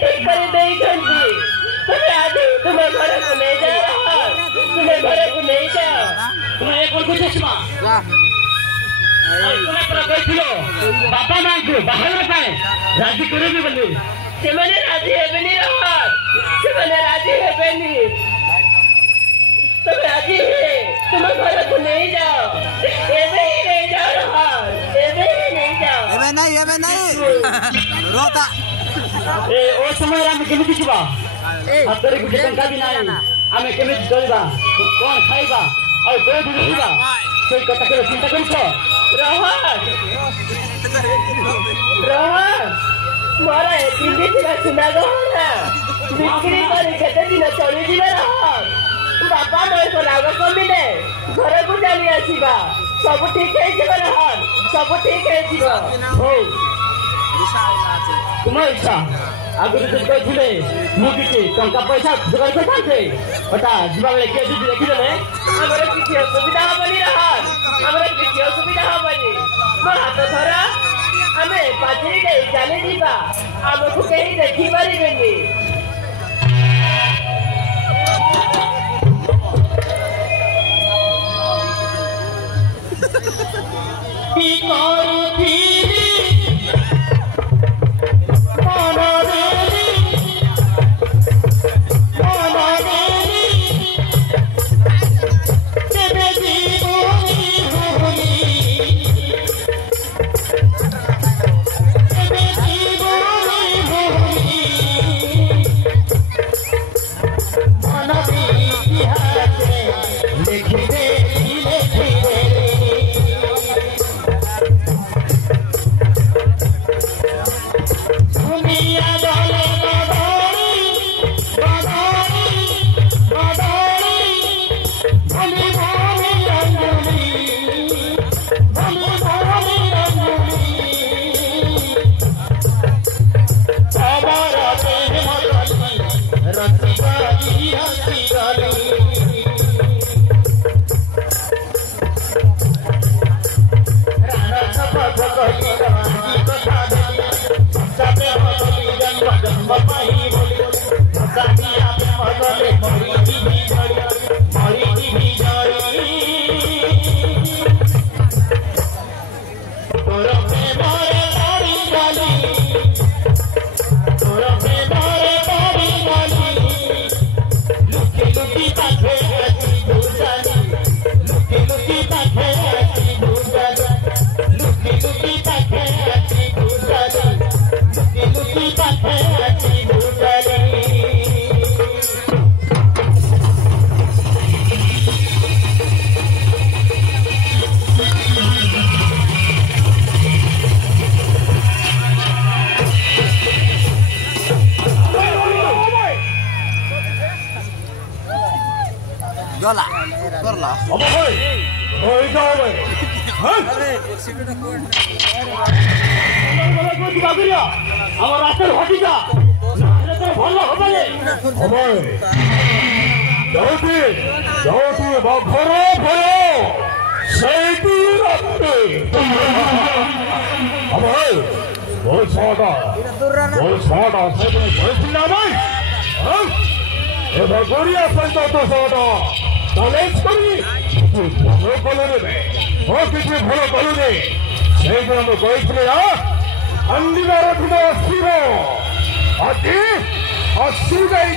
ठीक कर नहीं करती। तुम्हें आज तुम्हें घर को ले जा रहा, तुम्हें घर को नहीं जा। तुम्हें कौन कुछ सुना? तुम्हें पर कोई किलो बापा मां को बाहर बताए राजी करे भी बोले। से मैंने राजी है बनी रहा, से मैंने राजी है बनी। तुम राजी है, तुम घर को नहीं जाओ, एवे ही नहीं जाओ रहा, एवे ही नहीं जाओ। एवे नहीं रोता ए ओ समय हम केमिति जीवा हातरे गुटे टंका भी नाही आमे केमिति चलबा कोन खाइबा और कोइ दिबा कोइ कथा के चिंता करिस रोहन मारा है तीन दिन सुना गो ना बिक्री कर केते दिन चली दिले रोहन बापा मोर को लाग कमी दे घर को जानी आसीबा सब ठीक है जीव रोहन सब ठीक है जीव हो तुम्हारी इच्छा आगुरी कुछ कहथिले मु किछि टंका पैसा जोगाड़ कर थाते ओटा जीवा बेले के दिदि देखि देले हमरे किछि असुविधा हबनी रोहन हमरे किछि असुविधा हबनी मोर हाथ धरा हमें पाछे गई चले जीवा हमको कहीं देखि परिबेनी की करू फिरी गला करला अब होय होय जाओ भाई हां अरे एक्सीडेंट कोड को दिबा करिया हमर रास्ता हटि जा नहले तो भलो होबले अबे जाउती बघरो भयो सैती रत्ते अबे बोल साडा सैती भइला भाई हां ए बगोरिया संतो तो साडा कॉलेज करी भलो कॉलेज में हो किसी भलो कॉलेज से हम कहिथले अंदिना रखिबो 80 रो 80 80 जाई